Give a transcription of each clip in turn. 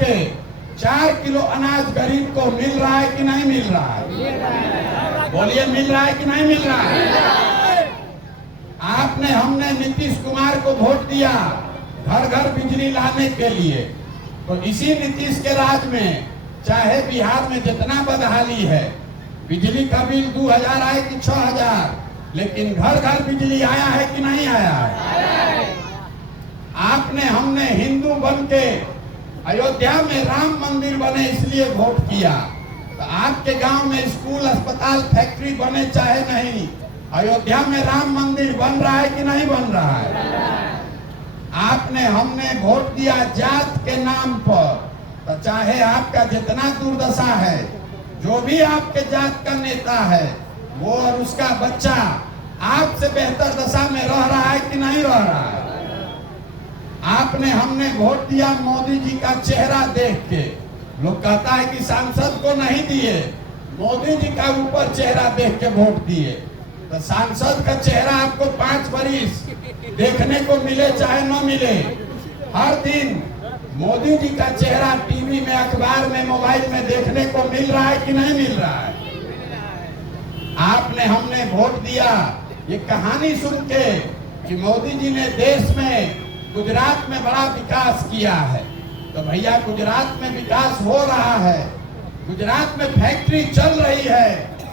के 4 किलो अनाज गरीब को मिल रहा है कि नहीं मिल रहा है? बोलिए, मिल रहा है कि नहीं मिल रहा है? आपने हमने नीतीश कुमार को वोट दिया घर घर बिजली लाने के लिए, तो इसी नीतीश के राज में चाहे बिहार में जितना बदहाली है, बिजली का बिल 2000 आए कि 6000, लेकिन घर घर बिजली आया है कि नहीं आया है? आपने हमने हिंदू बन के अयोध्या में राम मंदिर बने इसलिए वोट किया, तो आपके गांव में स्कूल, अस्पताल, फैक्ट्री बने चाहे नहीं, अयोध्या में राम मंदिर बन रहा है कि नहीं बन रहा है? आपने हमने वोट दिया जात के नाम पर, तो चाहे आपका जितना दुर्दशा है, जो भी आपके जात का नेता है, वो और उसका बच्चा आपसे बेहतर दशा में रह रहा है कि नहीं रह रहा है? आपने हमने वोट दिया मोदी जी का चेहरा देख के। लोग कहता है कि सांसद को नहीं दिए, मोदी जी का ऊपर चेहरा देख के वोट दिए। तो सांसद का चेहरा आपको 5 बरिस देखने को मिले चाहे न मिले, हर दिन मोदी जी का चेहरा टीवी में, अखबार में, मोबाइल में देखने को मिल रहा है कि नहीं मिल रहा है? आपने हमने वोट दिया ये कहानी सुन के कि मोदी जी ने देश में, गुजरात में बड़ा विकास किया है। तो भैया, गुजरात में विकास हो रहा है, गुजरात में फैक्ट्री चल रही है,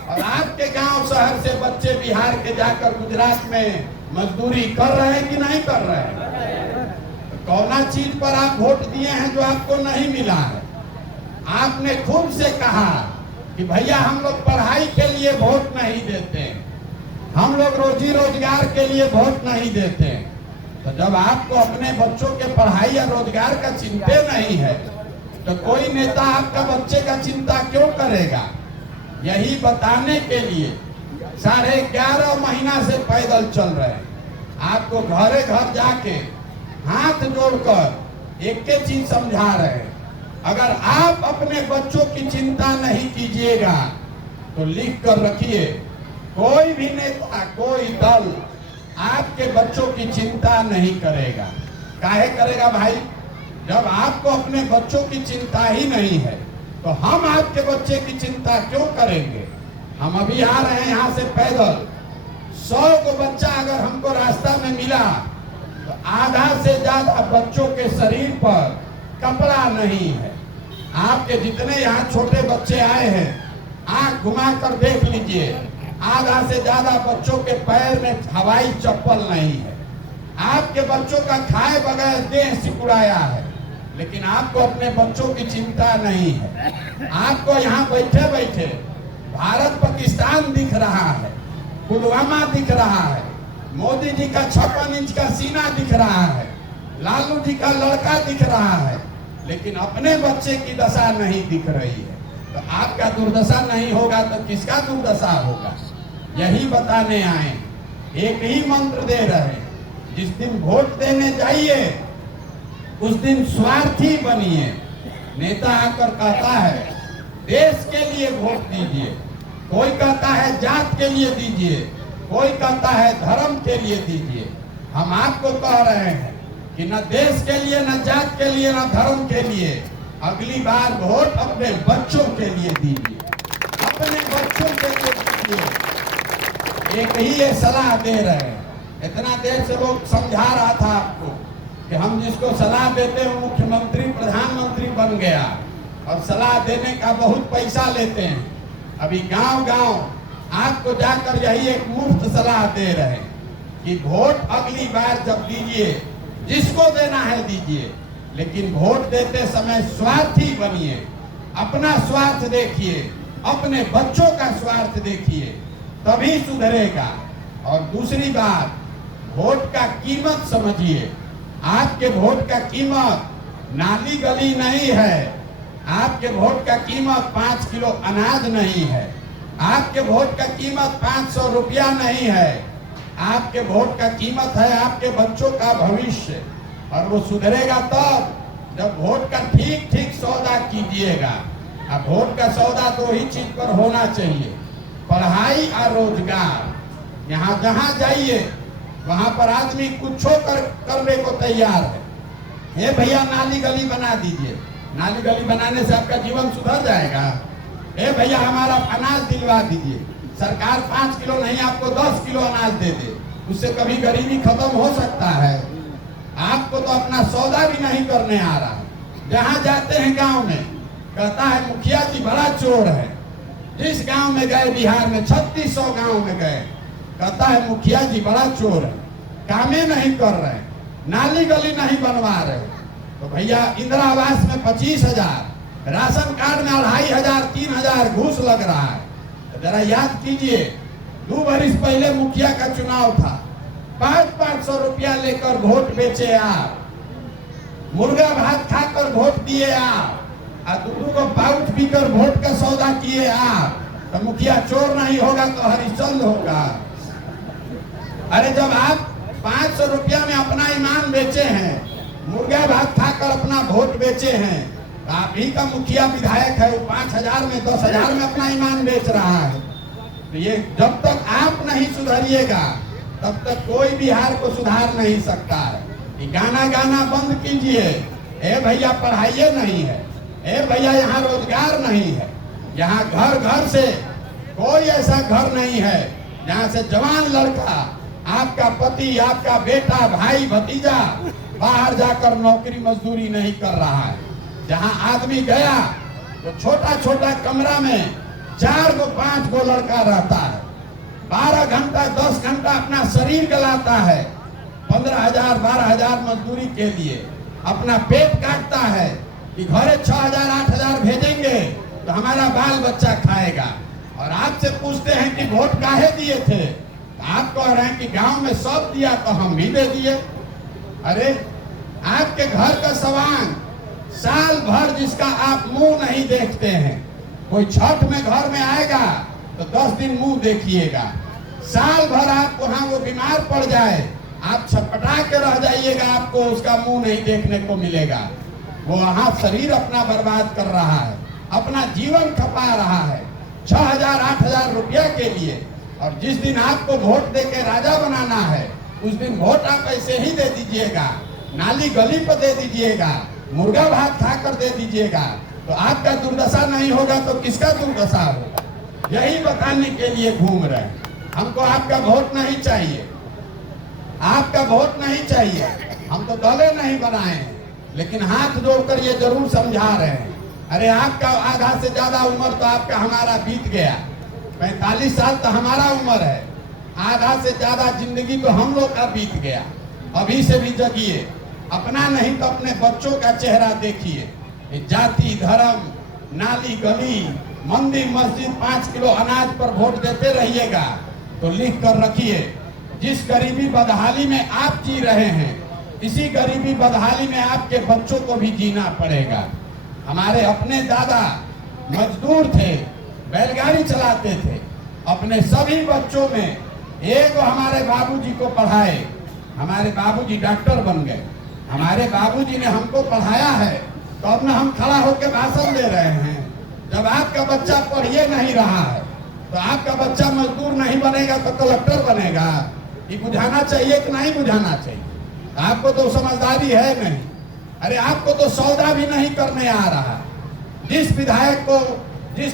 और आपके गांव शहर से बच्चे बिहार के जाकर गुजरात में मजदूरी कर रहे हैं कि नहीं कर रहे हैं? तो कौना चीज पर आप वोट दिए हैं जो आपको नहीं मिला है? आपने खुद से कहा कि भैया हम लोग पढ़ाई के लिए वोट नहीं देते, हम लोग रोजी रोजगार के लिए वोट नहीं देते। तो जब आपको अपने बच्चों के पढ़ाई या रोजगार का चिंता नहीं है, तो कोई नेता आपका बच्चे का चिंता क्यों करेगा? यही बताने के लिए 11.5 महीना से पैदल चल रहे हैं। आपको घरे घर जाके हाथ जोड़कर एक चीज समझा रहे हैं, अगर आप अपने बच्चों की चिंता नहीं कीजिएगा तो लिख कर रखिए, कोई भी नेता, कोई दल आपके बच्चों की चिंता नहीं करेगा। काहे करेगा भाई? जब आपको अपने बच्चों की चिंता ही नहीं है, तो हम आपके बच्चे की चिंता क्यों करेंगे? हम अभी आ रहे हैं यहाँ से पैदल, 100 को बच्चा अगर हमको रास्ता में मिला, तो आधा से ज्यादा बच्चों के शरीर पर कपड़ा नहीं है। आपके जितने यहाँ छोटे बच्चे आए हैं, आंख घुमा कर देख लीजिए, आधा से ज्यादा बच्चों के पैर में हवाई चप्पल नहीं है। आपके बच्चों का खाए बगैर देह सिकुड़ाया है, लेकिन आपको अपने बच्चों की चिंता नहीं है। आपको यहाँ बैठे बैठे भारत पाकिस्तान दिख रहा है, पुलवामा दिख रहा है, मोदी जी का 56 इंच का सीना दिख रहा है, लालू जी का लड़का दिख रहा है, लेकिन अपने बच्चे की दशा नहीं दिख रही है। तो आपका दुर्दशा नहीं होगा तो किसका दुर्दशा होगा? यही बताने आए, एक ही मंत्र दे रहे, जिस दिन वोट देने जाइए उस दिन स्वार्थी बनिए। नेता आकर कहता है देश के लिए वोट दीजिए, कोई कहता है जात के लिए दीजिए, कोई कहता है धर्म के लिए दीजिए। हम आपको कह रहे हैं कि न देश के लिए, न जात के लिए, न धर्म के लिए, अगली बार वोट अपने बच्चों के लिए दीजिए, अपने बच्चों के लिए दीजिए। एक ही ये सलाह दे रहे हैं। इतना देर से लोग समझा रहा था आपको कि हम जिसको सलाह देते हैं मुख्यमंत्री, प्रधानमंत्री बन गया, और सलाह देने का बहुत पैसा लेते हैं। अभी गांव गांव आपको जाकर यही एक मुफ्त सलाह दे रहे हैं कि वोट अगली बार जब दीजिए, जिसको देना है दीजिए, लेकिन वोट देते समय स्वार्थी बनिए, अपना स्वार्थ देखिए, अपने बच्चों का स्वार्थ देखिए, तभी सुधरेगा। और दूसरी बात, वोट का कीमत समझिए। आपके वोट का कीमत नाली गली नहीं है, आपके वोट का कीमत 5 किलो अनाज नहीं है, आपके वोट का कीमत 500 रुपया नहीं है, आपके वोट का कीमत है आपके बच्चों का भविष्य। और वो सुधरेगा तब जब वोट का ठीक ठीक सौदा कीजिएगा। अब वोट का सौदा 2 ही चीज पर होना चाहिए, पढ़ाई और रोजगार। यहाँ जहाँ जाइए वहाँ पर आदमी कुछ करने को तैयार है। हे भैया नाली गली बना दीजिए, नाली गली बनाने से आपका जीवन सुधर जाएगा? ए भैया हमारा अनाज दिलवा दीजिए, सरकार 5 किलो नहीं आपको 10 किलो अनाज दे दे, उससे कभी गरीबी खत्म हो सकता है? आपको तो अपना सौदा भी नहीं करने आ रहा। जहाँ जाते हैं गांव में कहता है मुखिया जी बड़ा चोर है। जिस गांव में गए बिहार में 3600 गांव में गए, कहता है मुखिया जी बड़ा चोर है, कामें नहीं कर रहे, नाली गली नहीं बनवा रहे। तो भैया इंदिरा आवास में 25,000, राशन कार्ड में 2,500 3,000 घूस लग रहा है। तो जरा याद कीजिए 2 वर्ष पहले मुखिया का चुनाव था, 500 रुपया लेकर वोट बेचे आप, मुर्गा भात खाकर वोट दिए आप, और दूध को पाउच पीकर वोट का सौदा किए आप। तो मुखिया चोर नहीं होगा तो हरिश्चंद्र होगा। अरे जब आप 500 रुपया में अपना ईमान बेचे हैं, मुर्गा भात खाकर अपना वोट बेचे हैं, तो आप ही का मुखिया विधायक है, वो 5,000 में 10,000 में अपना ईमान बेच रहा है। तो ये जब तक आप नहीं सुधरिएगा तब तक कोई बिहार को सुधार नहीं सकता है। ये गाना गाना बंद कीजिए। ए भैया पढ़ाइए नहीं है, ए भैया यहाँ रोजगार नहीं है, यहाँ घर घर से कोई ऐसा घर नहीं है जहाँ से जवान लड़का, आपका पति, आपका बेटा, भाई, भतीजा बाहर जाकर नौकरी मजदूरी नहीं कर रहा है। जहाँ आदमी गया तो छोटा छोटा कमरा में 4 गो 5 गो लड़का रहता है, 12 घंटा 10 घंटा अपना शरीर गलाता है, 15,000 12,000 मजदूरी के लिए अपना पेट काटता है कि घरे 6,000 8,000 भेजेंगे तो हमारा बाल बच्चा खाएगा। और आपसे पूछते हैं कि वोट काहे दिए थे, आप कह रहे हैं कि गांव में सब दिया तो हम भी दे दिए। अरे आपके घर का सवांग साल भर जिसका आप मुंह नहीं देखते हैं, कोई छठ में घर में आएगा तो 10 दिन मुंह देखिएगा, साल भर आप वहां वो बीमार पड़ जाए आप छटपटा के रह जाइएगा, आपको उसका मुंह नहीं देखने को मिलेगा। वो वहां शरीर अपना बर्बाद कर रहा है, अपना जीवन खपा रहा है 6,000 8,000 रुपया के लिए। और जिस दिन आपको वोट देके राजा बनाना है उस दिन वोट आप ऐसे ही दे दीजिएगा, नाली गली पर दे दीजिएगा, मुर्गा भात खाकर दे दीजिएगा। तो आपका दुर्दशा नहीं होगा तो किसका दुर्दशा होगा? यही बताने के लिए घूम रहे हैं। हमको आपका वोट नहीं चाहिए, आपका वोट नहीं चाहिए, हम तो दले नहीं बनाए हैं, लेकिन हाथ जोड़कर ये जरूर समझा रहे हैं। अरे आपका आधा से ज्यादा उम्र तो आपका हमारा बीत गया, 45 साल तो हमारा उम्र है, आधा से ज्यादा जिंदगी तो हम लोग का बीत गया। अभी से भी जगिए, अपना नहीं तो अपने बच्चों का चेहरा देखिए। जाति धर्म, नाली गली, मंदिर मस्जिद, 5 किलो अनाज पर वोट देते रहिएगा तो लिख कर रखिए, जिस गरीबी बदहाली में आप जी रहे हैं इसी गरीबी बदहाली में आपके बच्चों को भी जीना पड़ेगा। हमारे अपने दादा मजदूर थे, बैलगाड़ी चलाते थे, अपने सभी बच्चों में एक हमारे बाबूजी को पढ़ाए, हमारे बाबूजी डॉक्टर बन गए। हमारे बाबूजी ने हमको पढ़ाया है तो अब ना हम खड़ा होकर भाषण दे रहे हैं। जब आपका बच्चा पढ़िए नहीं रहा है तो आपका बच्चा मजदूर नहीं बनेगा तो कलेक्टर बनेगा। ये बुझाना चाहिए कि नहीं बुझाना चाहिए? आपको तो समझदारी है नहीं। अरे आपको तो सौदा भी नहीं करने आ रहा। जिस विधायक को, जिस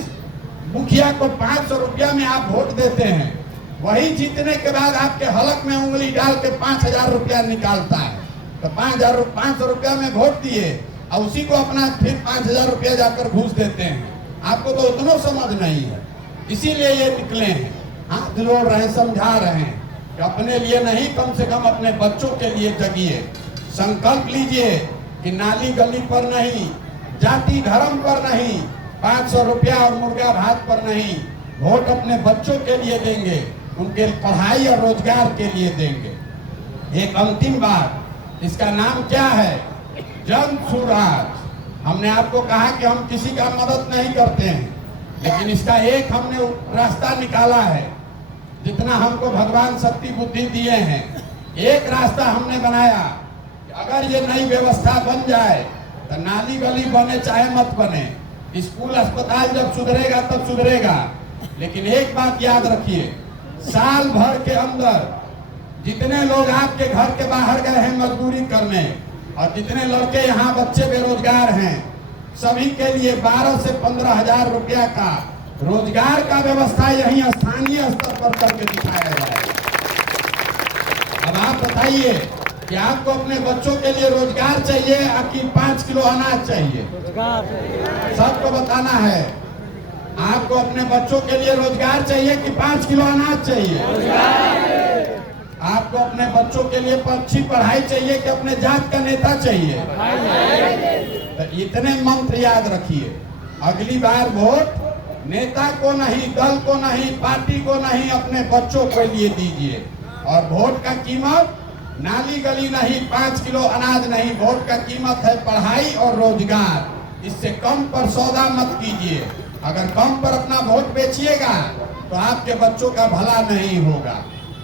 मुखिया को 500 रुपया में आप वोट देते हैं, वही जीतने के बाद आपके हलक में उंगली डाल के 5,000 रुपया निकालता है। तो 500 रुपया में वोट दिए और उसी को अपना फिर 5,000 रुपया जाकर घूस देते हैं। आपको तो उतना समझ नहीं है, इसीलिए ये निकले हैं, हाथ जोड़ रहे हैं, समझा रहे हैं कि अपने लिए नहीं, कम से कम अपने बच्चों के लिए जगिए। संकल्प लीजिए कि नाली गली पर नहीं, जाति धर्म पर नहीं, 500 रुपया और मुर्गा भात पर नहीं, वोट अपने बच्चों के लिए देंगे, उनके पढ़ाई और रोजगार के लिए देंगे। एक अंतिम बात, इसका नाम क्या है? जन सुराज। हमने आपको कहा कि हम किसी का मदद नहीं करते हैं, लेकिन इसका एक हमने रास्ता निकाला है। जितना हमको भगवान शक्ति बुद्धि दिए हैं, एक रास्ता हमने बनाया कि अगर ये नई व्यवस्था बन जाए तो नाली गली बने चाहे मत बने, स्कूल अस्पताल जब सुधरेगा तब सुधरेगा। लेकिन एक बात याद रखिए, साल भर के अंदर जितने लोग आपके घर के बाहर गए हैं मजदूरी करने और जितने लड़के यहाँ बच्चे बेरोजगार हैं, सभी के लिए 12 से 15 हजार रुपया का रोजगार का व्यवस्था यहीं स्थानीय स्तर पर करके दिखाया जाए। अब आप बताइए कि आपको अपने बच्चों के लिए रोजगार चाहिए कि 5 किलो अनाज चाहिए? सबको बताना है, आपको अपने बच्चों के लिए रोजगार चाहिए कि 5 किलो अनाज चाहिए? आपको अपने बच्चों के लिए अच्छी पढ़ाई चाहिए कि अपने जात का नेता चाहिए? तो इतने मंत्र याद रखिए, अगली बार वोट नेता को नहीं, दल को नहीं, पार्टी को नहीं, अपने बच्चों के लिए दीजिए। और वोट का कीमत नाली गली नहीं, 5 किलो अनाज नहीं, वोट का कीमत है पढ़ाई और रोजगार। इससे कम पर सौदा मत कीजिए। अगर कम पर अपना वोट बेचिएगा तो आपके बच्चों का भला नहीं होगा।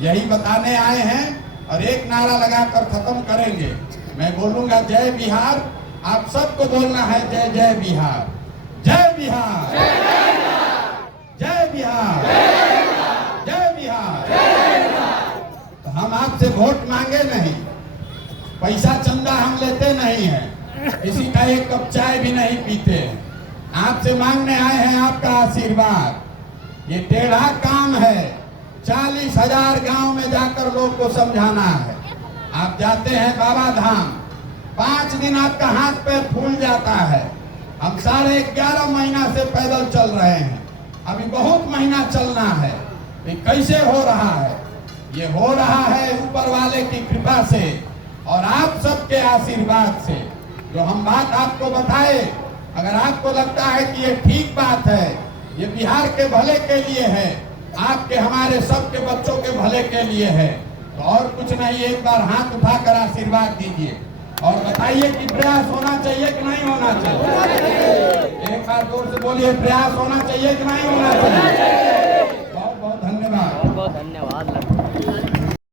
यही बताने आए हैं और एक नारा लगाकर खत्म करेंगे। मैं बोलूंगा जय बिहार, आप सबको बोलना है जय जय बिहार, जय बिहार, जय बिहार, जय बिहार। तो हम आपसे वोट मांगे नहीं, पैसा चंदा हम लेते नहीं हैं, किसी का एक कप चाय भी नहीं पीते हैं। आपसे मांगने आए हैं आपका आशीर्वाद। ये टेढ़ा काम है, 40,000 गांव में जाकर लोग को समझाना है। आप जाते हैं बाबा धाम, 5 दिन आपका हाथ पैर फूल जाता है। हम 11.5 महीना से पैदल चल रहे हैं, अभी बहुत महीना चलना है। ये कैसे हो रहा है? ये हो रहा है ऊपर वाले की कृपा से और आप सबके आशीर्वाद से। जो हम बात आपको बताए, अगर आपको लगता है कि ये ठीक बात है, ये बिहार के भले के लिए है, आपके हमारे सबके बच्चों के भले के लिए है, तो और कुछ नहीं, एक बार हाथ उठाकर आशीर्वाद दीजिए और बताइए कि प्रयास होना चाहिए कि नहीं होना चाहिए। एक बार जोर से बोलिए, प्रयास होना चाहिए कि नहीं होना चाहिए। बहुत बहुत धन्यवाद। बहुत धन्यवाद।